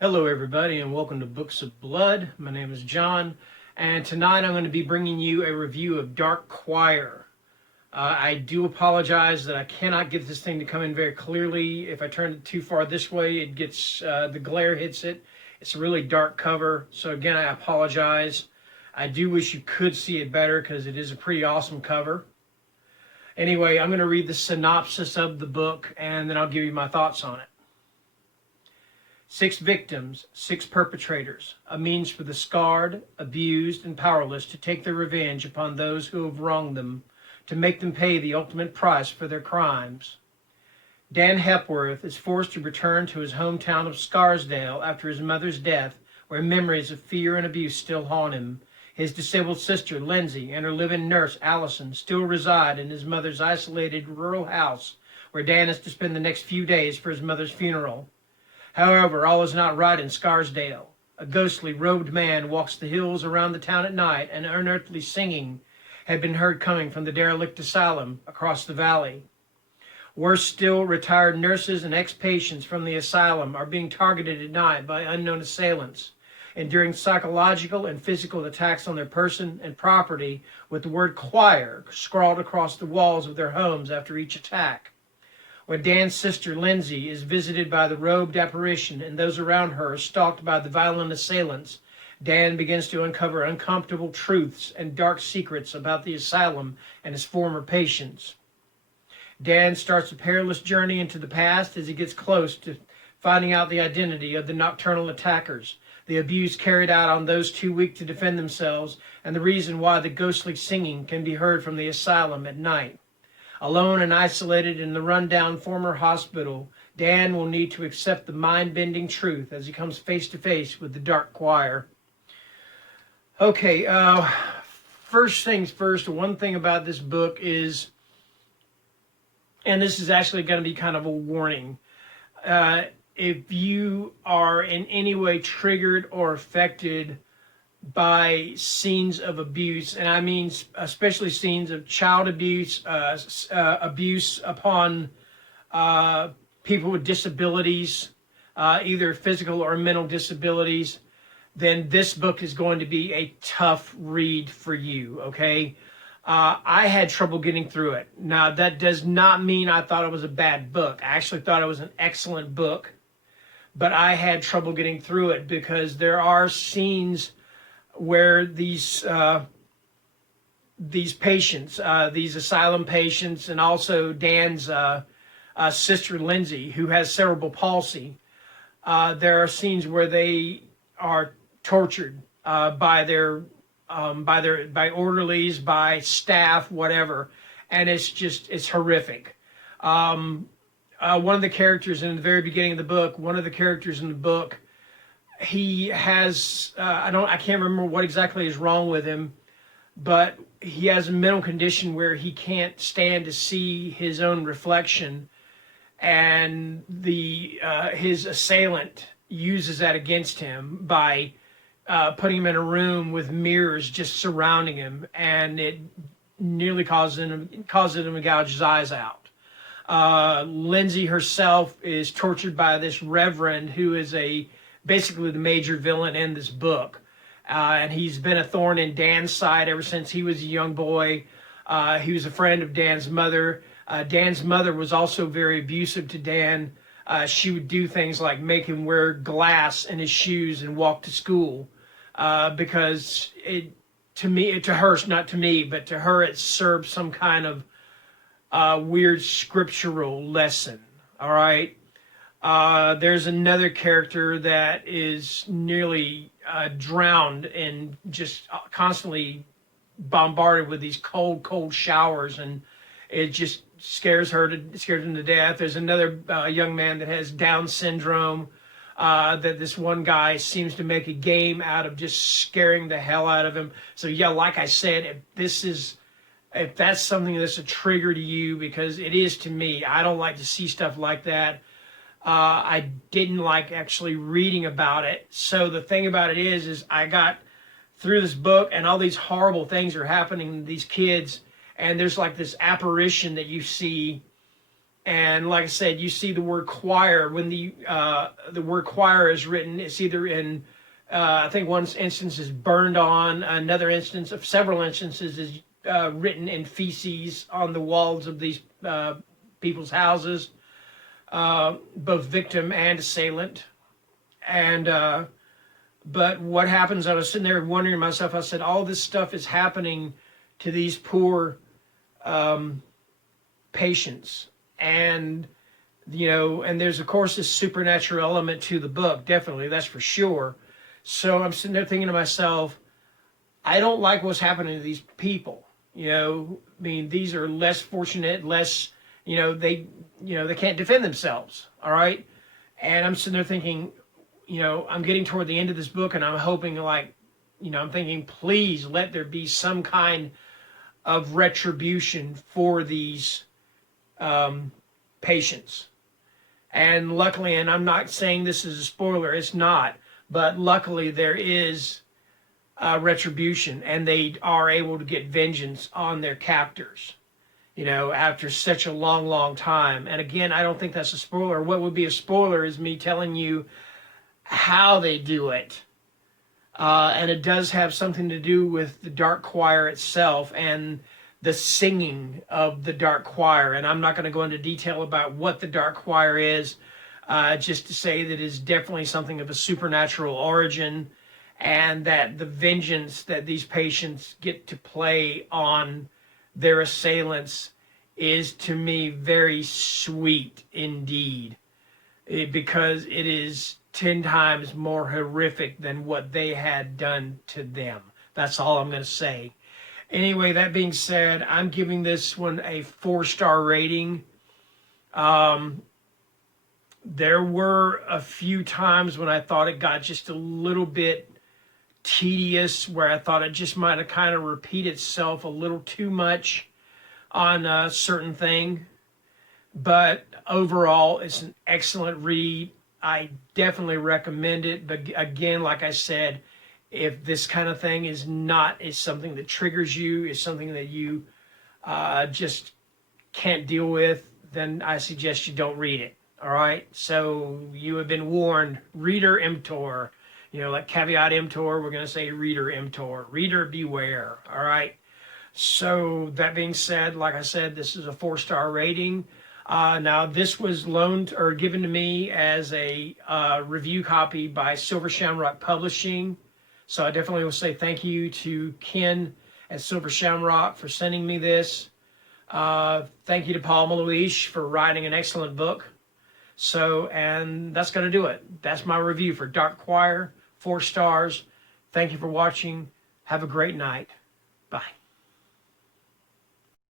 Hello everybody and welcome to Books of Blood. My name is John and tonight I'm going to be bringing you a review of Dark Choir. I do apologize that I cannot get this thing to come in very clearly. If I turn it too far this way, it gets the glare hits it. It's a really dark cover, so again I apologize. I do wish you could see it better because it is a pretty awesome cover. Anyway, I'm going to read the synopsis of the book and then I'll give you my thoughts on it. 6 victims, 6 perpetrators, a means for the scarred, abused, and powerless to take their revenge upon those who have wronged them, to make them pay the ultimate price for their crimes. Dan Hepworth is forced to return to his hometown of Scarsdale after his mother's death, where memories of fear and abuse still haunt him. His disabled sister, Lindsay, and her live-in nurse, Allison, still reside in his mother's isolated rural house, where Dan is to spend the next few days for his mother's funeral. However, all is not right in Scarsdale. A ghostly robed man walks the hills around the town at night, and unearthly singing had been heard coming from the derelict asylum across the valley. Worse still, retired nurses and ex-patients from the asylum are being targeted at night by unknown assailants, enduring psychological and physical attacks on their person and property, with the word choir scrawled across the walls of their homes after each attack. When Dan's sister, Lindsay, is visited by the robed apparition and those around her are stalked by the violent assailants, Dan begins to uncover uncomfortable truths and dark secrets about the asylum and his former patients. Dan starts a perilous journey into the past as he gets close to finding out the identity of the nocturnal attackers, the abuse carried out on those too weak to defend themselves, and the reason why the ghostly singing can be heard from the asylum at night. Alone and isolated in the rundown former hospital, Dan will need to accept the mind-bending truth as he comes face to face with the Dark Choir. Okay, first things first, one thing about this book is, and this is actually going to be kind of a warning, if you are in any way triggered or affected by scenes of abuse, and I mean especially scenes of child abuse, abuse upon people with disabilities, either physical or mental disabilities, then this book is going to be a tough read for you, okay? I had trouble getting through it. Now, that does not mean I thought it was a bad book. I actually thought it was an excellent book, but I had trouble getting through it because there are scenes where these patients, these asylum patients, and also Dan's sister Lindsay, who has cerebral palsy, there are scenes where they are tortured by orderlies, by staff, whatever, and it's horrific. One of the characters in the very beginning of the book, he has, I can't remember what exactly is wrong with him, but he has a mental condition where he can't stand to see his own reflection, and his assailant uses that against him by putting him in a room with mirrors just surrounding him, and it nearly causes him to gouge his eyes out. Lindsay herself is tortured by this reverend who is basically the major villain in this book. And he's been a thorn in Dan's side ever since he was a young boy. He was a friend of Dan's mother. Dan's mother was also very abusive to Dan. She would do things like make him wear glass in his shoes and walk to school because to her, not to me, but to her it served some kind of weird scriptural lesson, all right? There's another character that is nearly drowned and just constantly bombarded with these cold showers, and it just scares him to death. There's another young man that has Down syndrome that this one guy seems to make a game out of just scaring the hell out of him. So yeah, like I said, if that's something that's a trigger to you, because it is to me, I don't like to see stuff like that. I didn't like actually reading about it. So the thing about it is I got through this book and all these horrible things are happening to these kids, and there's like this apparition that you see And like I said, you see the word choir. When the word choir is written, it's either in, I think one instance is burned on, another instance of several instances is written in feces on the walls of these people's houses, both victim and assailant. And but what happens, I was sitting there wondering to myself, I said, all this stuff is happening to these poor patients. And, you know, and there's, of course, this supernatural element to the book, definitely, that's for sure. So I'm sitting there thinking to myself, I don't like what's happening to these people. You know, I mean, these are less fortunate, less, you know, they can't defend themselves, all right? And I'm sitting there thinking, you know, I'm getting toward the end of this book, and I'm hoping, like, you know, I'm thinking, please let there be some kind of retribution for these patients. And luckily, and I'm not saying this is a spoiler, it's not, but luckily there is retribution, and they are able to get vengeance on their captors, you know, after such a long, long time. And again, I don't think that's a spoiler. What would be a spoiler is me telling you how they do it. And it does have something to do with the dark choir itself and the singing of the dark choir. And I'm not going to go into detail about what the dark choir is, just to say that it is definitely something of a supernatural origin, and that the vengeance that these patients get to play on their assailants is, to me, very sweet indeed, because it is 10 times more horrific than what they had done to them. That's all I'm going to say. Anyway, that being said, I'm giving this one a 4-star rating. There were a few times when I thought it got just a little bit tedious, where I thought it just might have kind of repeat itself a little too much on a certain thing. But overall, it's an excellent read. I definitely recommend it. But again, like I said, if this kind of thing is something that triggers you, is something that you just can't deal with, then I suggest you don't read it. All right? So you have been warned. Reader emptor. You know, like caveat emptor, we're going to say reader emptor. Reader beware. All right? So that being said, like I said, this is a 4-star rating. Now, this was loaned or given to me as a review copy by Silver Shamrock Publishing. So I definitely will say thank you to Ken at Silver Shamrock for sending me this. Thank you to Paul Melhuish for writing an excellent book. So, and that's going to do it. That's my review for Dark Choir, 4 stars. Thank you for watching. Have a great night. Bye.